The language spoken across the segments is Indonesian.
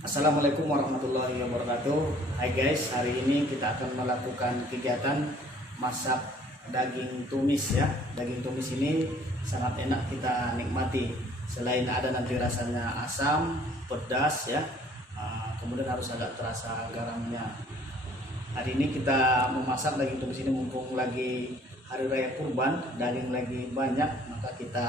Assalamualaikum warahmatullahi wabarakatuh. Hai guys, hari ini kita akan melakukan kegiatan masak daging tumis ya. Daging tumis ini sangat enak kita nikmati. Selain ada nanti rasanya asam, pedas ya, kemudian harus agak terasa garamnya. Hari ini kita memasak daging tumis ini mumpung lagi hari raya kurban, daging lagi banyak, maka kita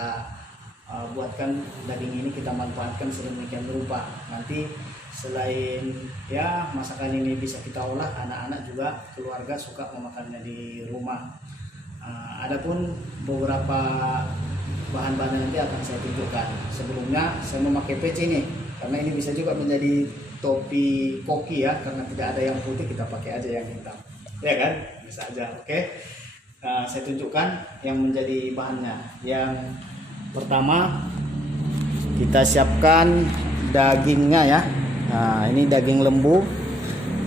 buatkan daging ini, kita manfaatkan sedemikian rupa. Nanti selain ya masakan ini bisa kita olah, anak-anak juga keluarga suka memakannya di rumah. Adapun beberapa bahan-bahan nanti akan saya tunjukkan. Sebelumnya saya memakai peci ini karena ini bisa juga menjadi topi koki ya, karena tidak ada yang putih kita pakai aja yang hitam ya kan, bisa aja. Oke, saya tunjukkan yang menjadi bahannya. Yang pertama kita siapkan dagingnya ya. Nah, ini daging lembu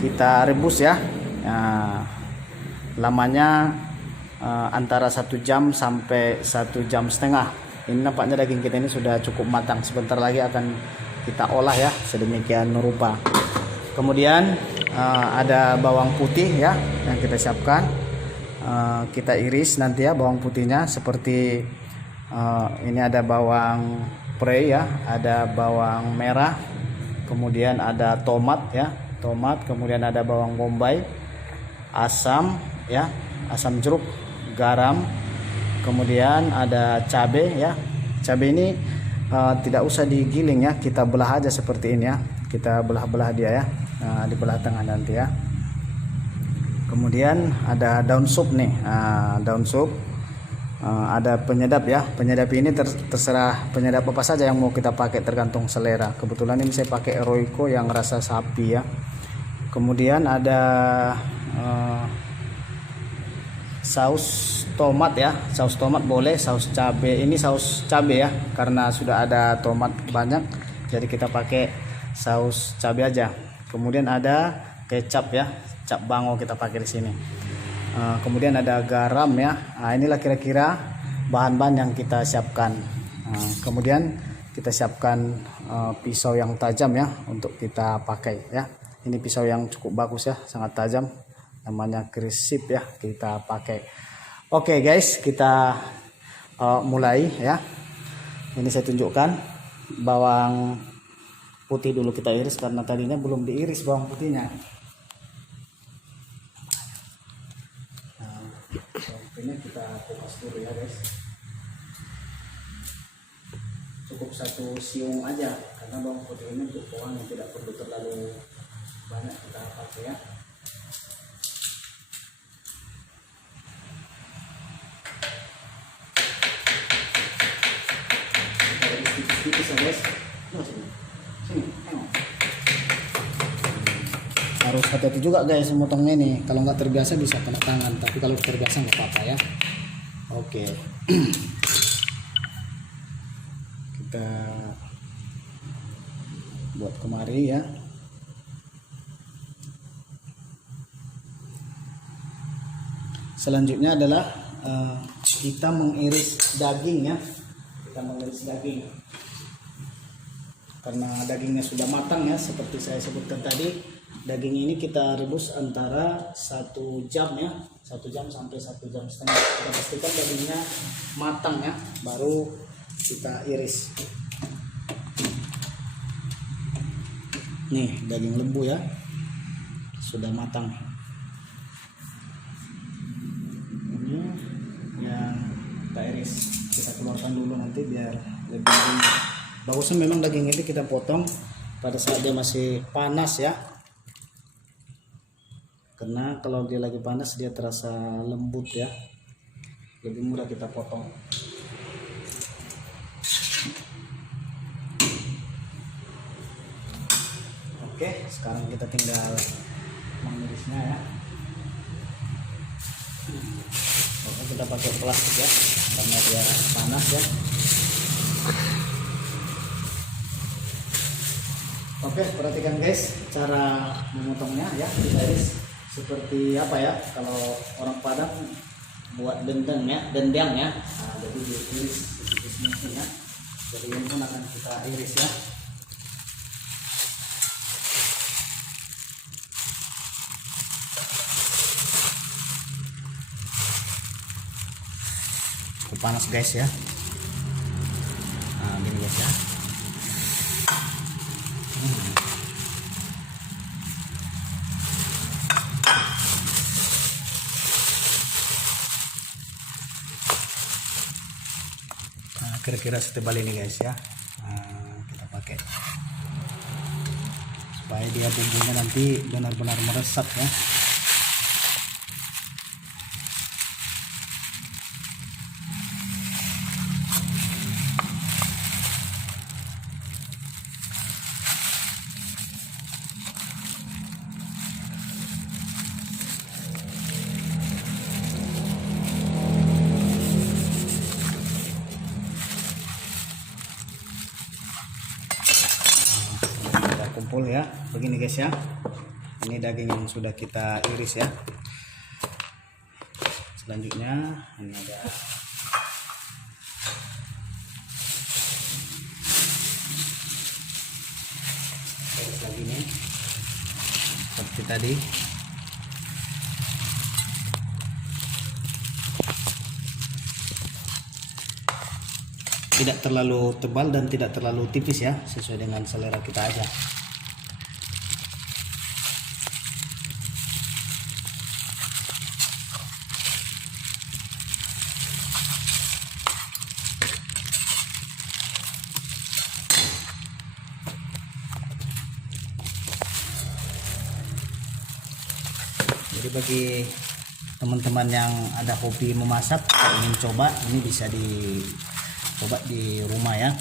kita rebus ya. Lamanya antara 1 jam sampai 1,5 jam. Ini nampaknya daging kita ini sudah cukup matang. Sebentar lagi akan kita olah ya sedemikian rupa. Kemudian ada bawang putih ya yang kita siapkan. Kita iris nanti ya bawang putihnya, seperti ini ada bawang prei ya, ada bawang merah, kemudian ada tomat ya, kemudian ada bawang bombay, asam ya, asam jeruk, garam, kemudian ada cabai ya. Cabai ini tidak usah digiling ya, kita belah aja seperti ini ya, kita belah-belah dia ya, dibelah tengah nanti ya. Kemudian ada daun sup nih, daun sup. Ada penyedap ya, penyedap ini terserah penyedap apa saja yang mau kita pakai, tergantung selera. Kebetulan ini saya pakai Royco yang rasa sapi ya. Kemudian ada saus tomat ya, saus tomat boleh, saus cabai, ini saus cabai ya, karena sudah ada tomat banyak jadi kita pakai saus cabai aja. Kemudian ada kecap ya, cap bango kita pakai di sini. Kemudian ada garam ya. Inilah kira-kira bahan-bahan yang kita siapkan. Kemudian kita siapkan pisau yang tajam ya untuk kita pakai ya. Ini pisau yang cukup bagus ya, sangat tajam, namanya Crisip ya, kita pakai. Oke guys, kita mulai ya. Ini saya tunjukkan bawang putih dulu kita iris karena tadinya belum diiris bawang putihnya. Ini kita kupas dulu ya guys, cukup 1 siung aja karena bawang putih ini untuk bawang yang tidak perlu terlalu banyak kita pakai ya. Kita iris tipis-tipis ya guys. Sini, tengok. Harus hati-hati juga guys memotongnya ini, kalau nggak terbiasa bisa kena tangan, tapi kalau terbiasa nggak apa-apa ya. Oke. Kita buat kemari ya. Selanjutnya adalah kita mengiris daging ya. Kita mengiris daging karena dagingnya sudah matang ya, seperti saya sebutkan tadi. Daging ini kita rebus antara 1 jam ya, 1 jam sampai 1,5 jam. Kita pastikan dagingnya matang ya, baru kita iris. Nih daging lembu ya, sudah matang. Ini yang kita iris, kita keluarkan dulu nanti biar lebih lembut. Bagusnya memang daging ini kita potong pada saat dia masih panas ya, karena kalau dia lagi panas dia terasa lembut ya, lebih mudah kita potong. Oke, sekarang kita tinggal mengirisnya ya. Oke, kita pakai plastik ya karena dia panas ya. Oke, perhatikan guys cara memotongnya ya. Kita iris seperti apa ya, kalau orang Padang buat dendeng ya, dendeng ya. Jadi diiris tipis mungkin ya. Jadi ini pun akan kita iris ya. panas guys ya. Nah gini guys ya. Nah, kira-kira setebal ini guys ya. Nah, kita pakai supaya dia bumbunya nanti benar-benar meresap ya. Kumpul ya begini guys ya. Ini daging yang sudah kita iris ya. Selanjutnya ini ada iris lagi nih seperti tadi. Tidak terlalu tebal dan tidak terlalu tipis ya, sesuai dengan selera kita aja. Jadi bagi teman-teman yang ada hobi memasak atau ingin coba, ini bisa dicoba di rumah ya.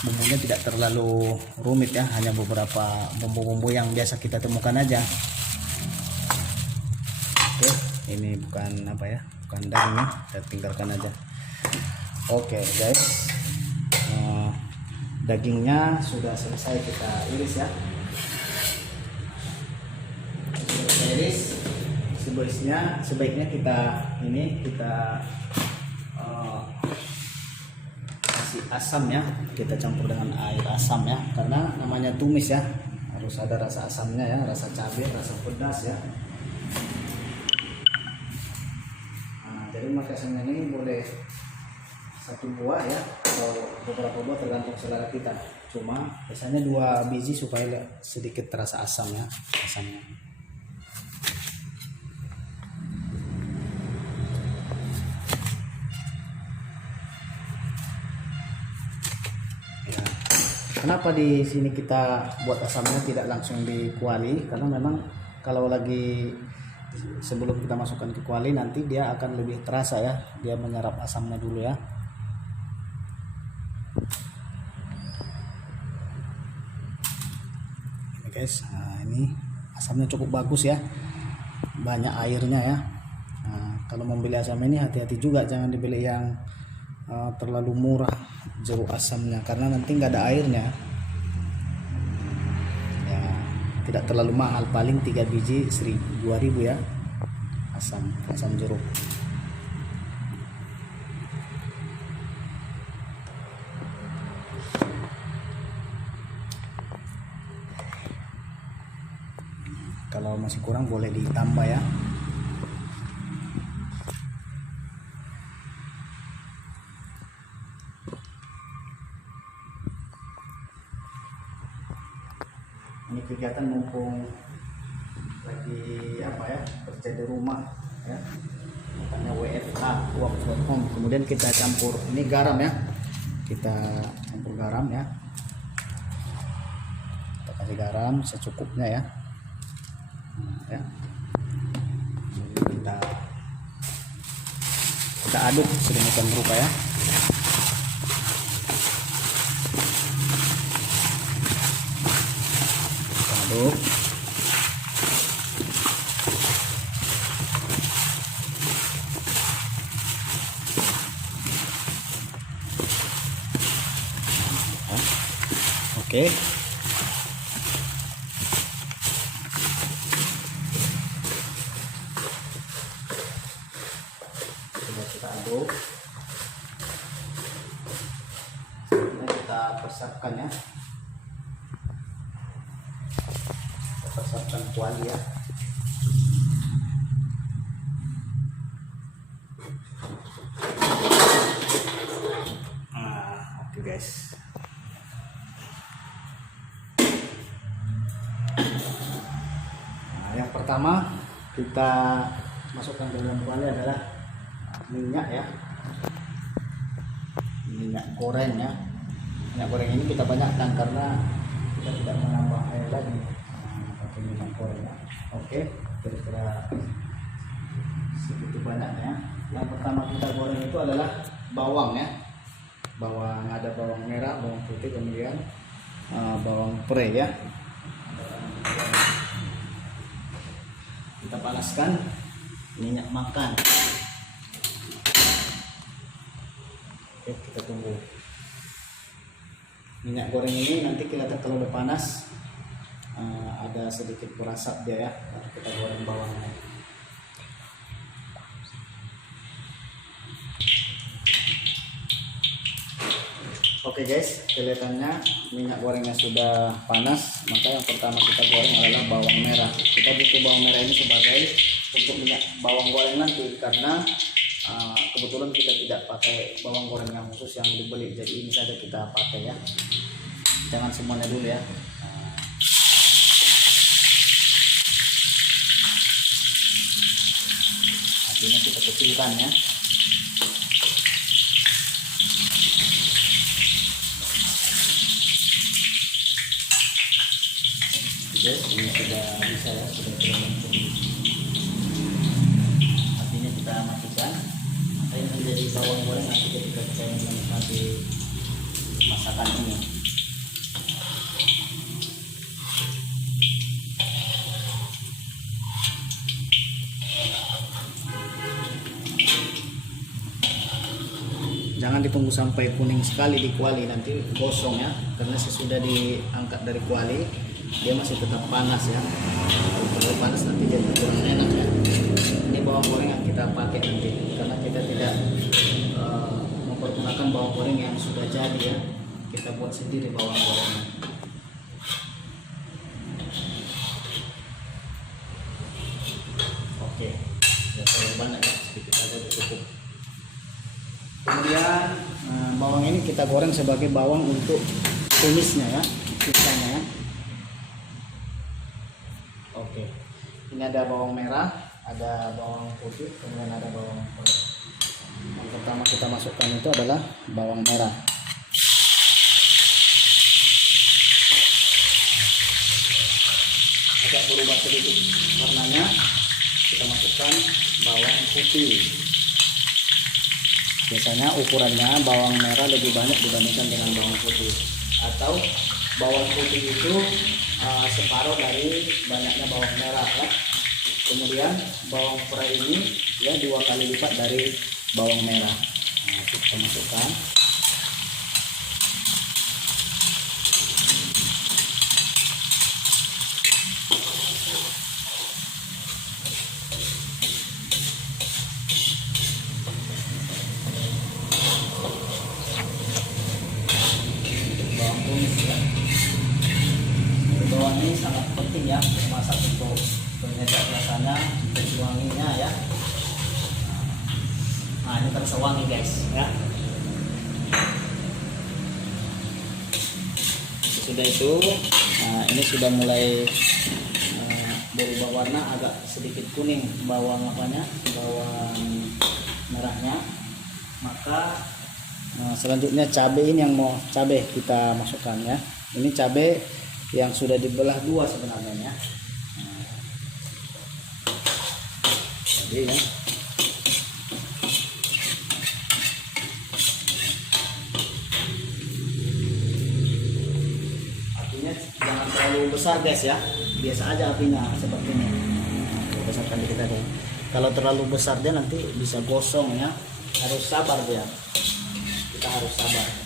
Bumbunya tidak terlalu rumit ya, hanya beberapa bumbu-bumbu yang biasa kita temukan aja. Oke, ini bukan apa ya, bukan dagingnya, kita tinggalkan aja. Oke guys, dagingnya sudah selesai kita iris ya. Sudah kita iris, sebaiknya kita kasih asam ya, kita campur dengan air asam ya, karena namanya tumis ya, harus ada rasa asamnya ya, rasa cabai, rasa pedas ya. Nah, jadi pakai asamnya ini boleh 1 buah ya, atau beberapa buah tergantung selera kita. Cuma biasanya 2 biji supaya sedikit terasa asam ya, asamnya. Ya. Kenapa di sini kita buat asamnya tidak langsung di kuali? Karena memang kalau lagi sebelum kita masukkan ke kuali nanti dia akan lebih terasa ya, dia menyerap asamnya dulu ya. Guys, nah ini asamnya cukup bagus ya, banyak airnya ya. Nah, kalau membeli asam ini hati-hati juga, jangan dibeli yang terlalu murah jeruk asamnya, karena nanti nggak ada airnya ya. Tidak terlalu mahal, paling 3 biji 2.000 ya, asam jeruk. Kalau masih kurang boleh ditambah ya. Ini kegiatan mumpung lagi apa ya, kerja di rumah ya, makanya WFH, work from home. Kemudian kita campur ini garam ya, kita campur garam ya, kita kasih garam secukupnya ya. Ya. Kita aduk sedemikian rupa ya. Kita aduk. Oke. Kita aduk, selanjutnya kita persiapkan ya, kita persiapkan kuali ya. guys. Nah, yang pertama kita masukkan ke dalam kuali adalah minyak ya, minyak goreng ya. Minyak goreng ini kita banyakkan karena kita tidak menambah air lagi. Pakai minyak goreng ya. Oke, kira-kira segitu banyaknya. Yang pertama kita goreng itu adalah bawang ya, bawang, ada bawang merah, bawang putih, kemudian bawang pre ya. Kita panaskan minyak makan. Oke, kita tunggu. Minyak goreng ini nanti kita kalau udah panas ada sedikit berasap dia ya, kita goreng bawangnya. Oke guys, kelihatannya minyak gorengnya sudah panas, maka yang pertama kita goreng adalah bawang merah. Kita butuh bawang merah ini sebagai untuk minyak bawang goreng nanti, karena kebetulan kita tidak pakai bawang goreng yang khusus yang dibeli, jadi ini saja kita pakai ya. Jangan semuanya dulu ya. Artinya kita kecilkan ya. Oke, ini sudah bisa ya, sudah artinya kita masukkan. Ini menjadi bawang goreng nanti ketika kita menikmati masakan ini. Jangan ditunggu sampai kuning sekali di kuali, nanti gosong ya, karena sesudah diangkat dari kuali dia masih tetap panas ya. Kalau panas nanti jadi kurang enak ya. Ini bawang goreng yang kita pakai nanti, karena kita tidak mempergunakan bawang goreng yang sudah jadi ya, kita buat sendiri bawang gorengnya. Oke, ya terlalu banyak ya, sedikit aja cukup. Kemudian bawang ini kita goreng sebagai bawang untuk tumisnya ya, sisanya ya. Oke, ini ada bawang merah, ada bawang putih, kemudian ada bawang merah. Yang pertama kita masukkan itu adalah bawang merah. Agak berubah sedikit warnanya, kita masukkan bawang putih. Biasanya ukurannya bawang merah lebih banyak dibandingkan dengan bawang putih, atau bawang putih itu separuh dari banyaknya bawang merah ya. Kemudian bawang pre ini ya 2 kali lipat dari bawang merah. Nah, kita masukkan. Bawang ini sangat penting ya memasak untuk menyedap rasanya, untuk wanginya ya. Nah, ini terasa wangi guys ya. Sudah itu, nah ini sudah mulai berubah warna, agak sedikit kuning bawang bawang merahnya. Maka selanjutnya cabai ini yang mau kita masukkan ya. Ini cabai yang sudah dibelah 2 sebenarnya ya. Jadi ya. Apinya jangan terlalu besar guys ya. Biasa aja apinya seperti ini. Besarkan dikit aja. Kalau terlalu besar dia nanti bisa gosong ya. Harus sabar dia. Kita harus sabar.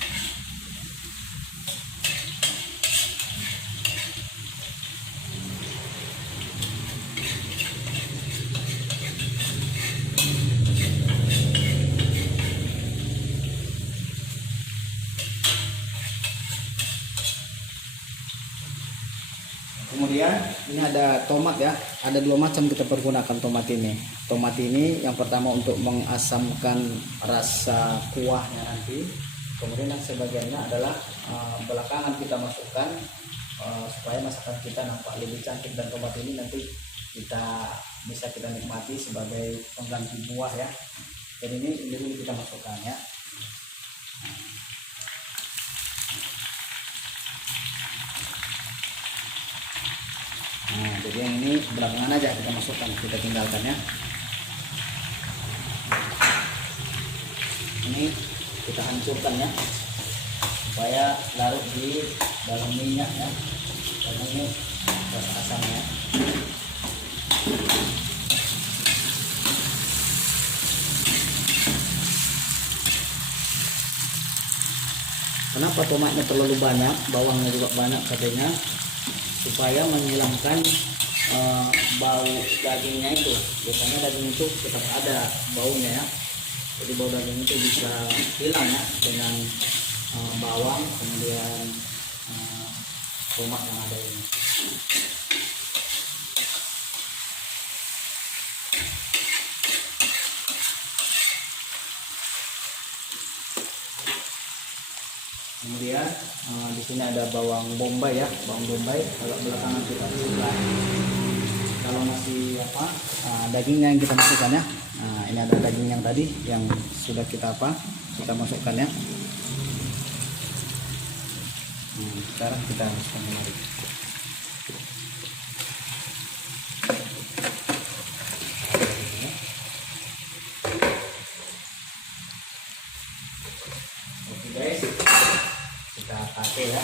Kemudian ini ada tomat ya, ada 2 macam kita pergunakan tomat ini. Tomat ini yang pertama untuk mengasamkan rasa kuahnya nanti, Kemudian yang sebagiannya adalah belakangan kita masukkan supaya masakan kita nampak lebih cantik, dan tomat ini nanti bisa kita nikmati sebagai pengganti buah ya. Jadi ini dulu kita masukkan ya. Nah, jadi yang ini belakangan aja kita masukkan, kita tinggalkan ya. Ini kita hancurkan ya, supaya larut di dalam minyak ya, karena ini rasa asamnya. Kenapa tomatnya terlalu banyak, bawangnya juga banyak katanya, supaya menghilangkan bau dagingnya itu. Biasanya daging itu tetap ada baunya ya, jadi bau daging itu bisa hilang ya dengan bawang kemudian tomat yang ada ini. Kemudian di sini ada bawang bombay ya, bawang bombay agak belakangan kita masukkan. Kalau masih dagingnya yang kita masukkan ya. Nah, ini ada daging yang tadi yang sudah kita masukkan ya. Sekarang kita masukkan lagi. Oke guys, kita pakai ya.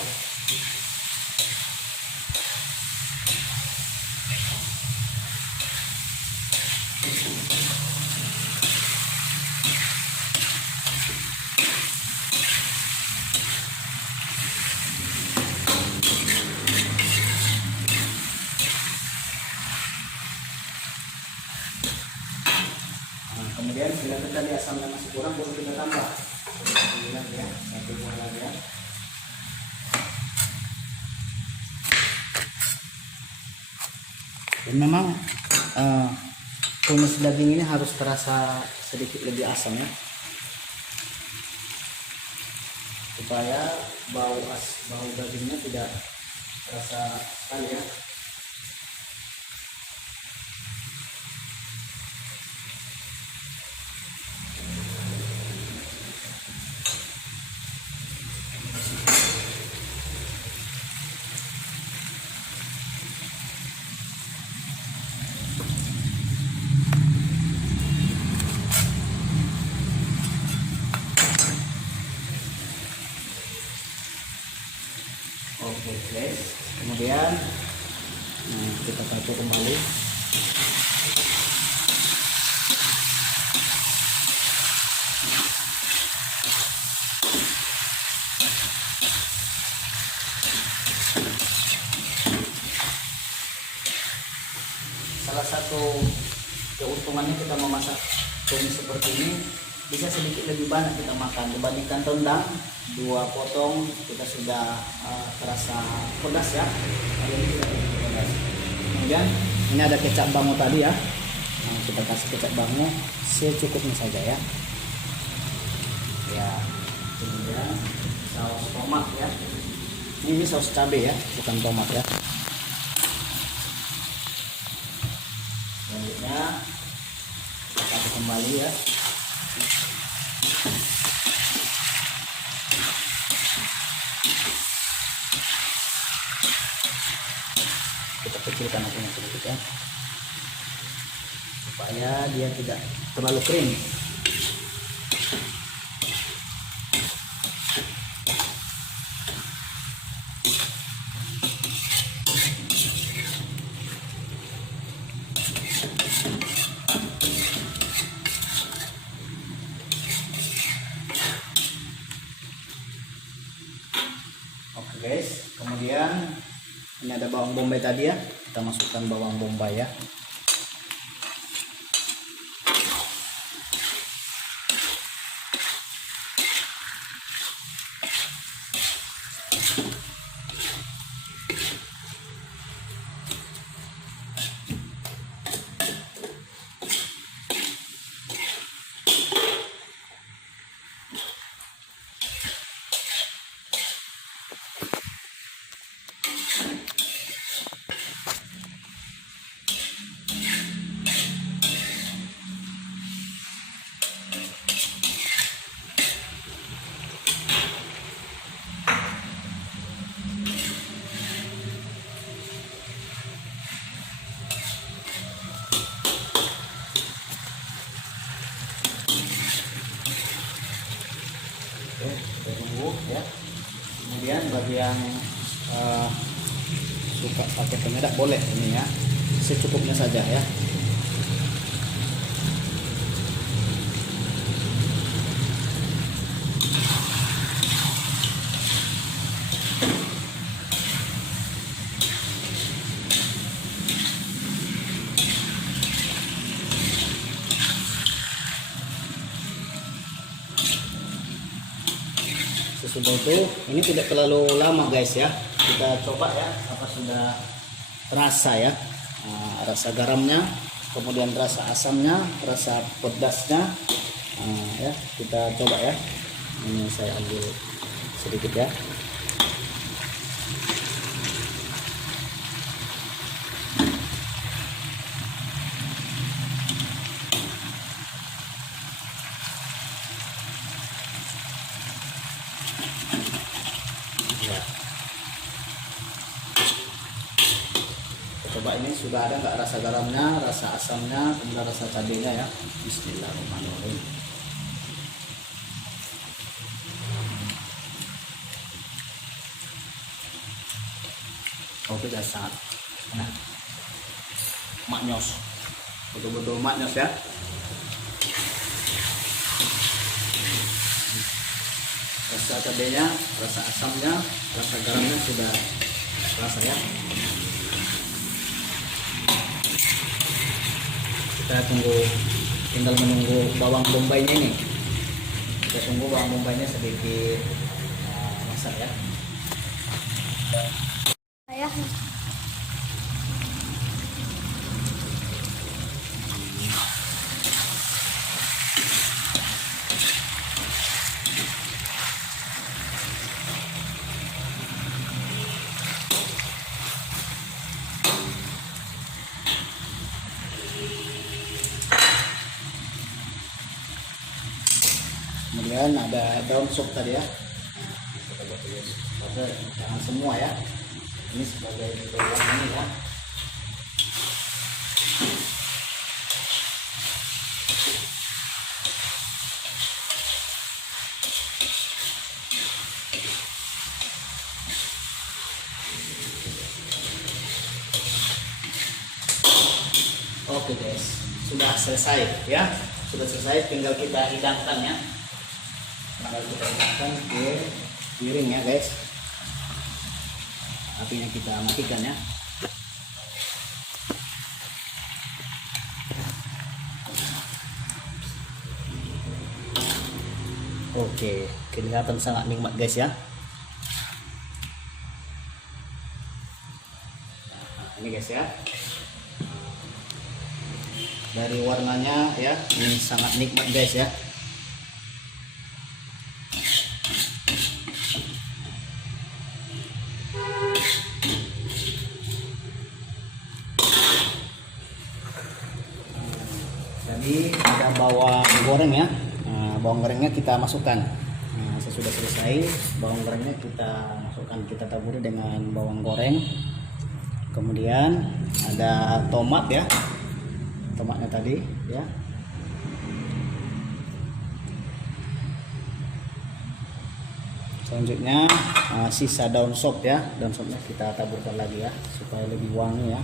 Kemudian bila tadi asamnya masih kurang, baru kita tambah ya, 1 buah lagi ya. Dan memang tumis daging ini harus terasa sedikit lebih asam ya, supaya bau dagingnya tidak terasa sekali ya. Oke guys, kemudian kita campur kembali. Salah satu keuntungannya kita memasak tumis seperti ini, bisa sedikit lebih banyak kita makan dibandingkan rendang. 2 potong kita sudah terasa pedas ya. Ini kita pedas. Kemudian ini ada kecap bango tadi ya. Kita kasih kecap bango secukupnya saja ya. Ya. Kemudian saus tomat ya. Ini saus cabai ya, bukan tomat ya. Selanjutnya kita kembali ya. Kita kecilkan apinya sedikit ya, supaya dia tidak terlalu kering. Oke guys, kemudian ini ada bawang bombay tadi ya, kita masukkan bawang bombay ya. Kemudian bagi yang suka pakai penyedap boleh ini ya, secukupnya saja ya. Sesudah itu, ini tidak terlalu lama guys ya, kita coba ya apa sudah terasa ya. Rasa garamnya, kemudian rasa asamnya, rasa pedasnya, ya kita coba ya. Ini saya ambil sedikit ya. Coba ini sudah ada nggak rasa garamnya, rasa asamnya, kemudian rasa cabenya ya. Bismillahirrahmanirrahim. Oke guys, sangat enak, maknyos, betul-betul maknyos ya. Rasa cabenya, rasa asamnya, rasa garamnya sudah rasa ya. Kita tinggal menunggu bawang bombaynya ini. Kita tunggu bawang bombaynya sedikit masak ya. Ayah. Kemudian ada daun sop tadi ya. Jangan semua ya. Ini sebagai bawang ini ya. Oke guys, sudah selesai ya. Sudah selesai, tinggal kita hidangkan ya. Tinggal kita hidangkan ke piring ya guys. Apinya kita matikan ya. Oke, kelihatan sangat nikmat guys ya. Nah, ini guys ya. Dari warnanya ya, ini sangat nikmat guys ya. Jadi ada bawang goreng ya. Nah, bawang gorengnya kita masukkan. Nah, sesudah selesai bawang gorengnya kita masukkan, kita taburi dengan bawang goreng. Kemudian ada tomat ya, tomatnya tadi ya. Selanjutnya sisa daun sop ya, daun sopnya kita taburkan lagi ya supaya lebih wangi ya.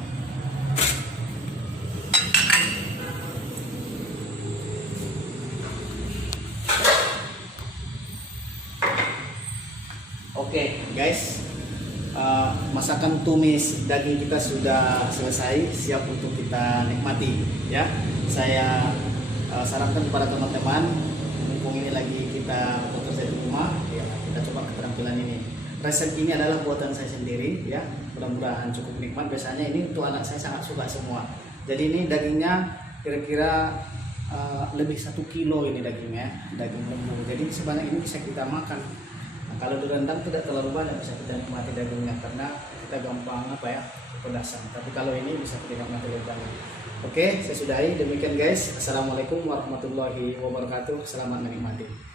Oke guys, masakan tumis daging kita sudah selesai, siap untuk kita nikmati ya. Saya sarankan kepada teman-teman, mumpung ini lagi kita bekerja di rumah ya, kita coba keterampilan ini. Resep ini adalah buatan saya sendiri ya, mudah-mudahan cukup nikmat. Biasanya ini untuk anak saya sangat suka semua. Jadi ini dagingnya kira-kira lebih 1 kilo ini dagingnya, daging lembu. Jadi sebanyak ini bisa kita makan. Nah, kalau direndam tidak terlalu banyak, bisa kita nikmati dagingnya karena kita gampang apa ya, pedasan. Tapi kalau ini bisa kita nikmati lebih banyak. Oke, saya sudahi. Demikian guys. Assalamualaikum warahmatullahi wabarakatuh. Selamat menikmati.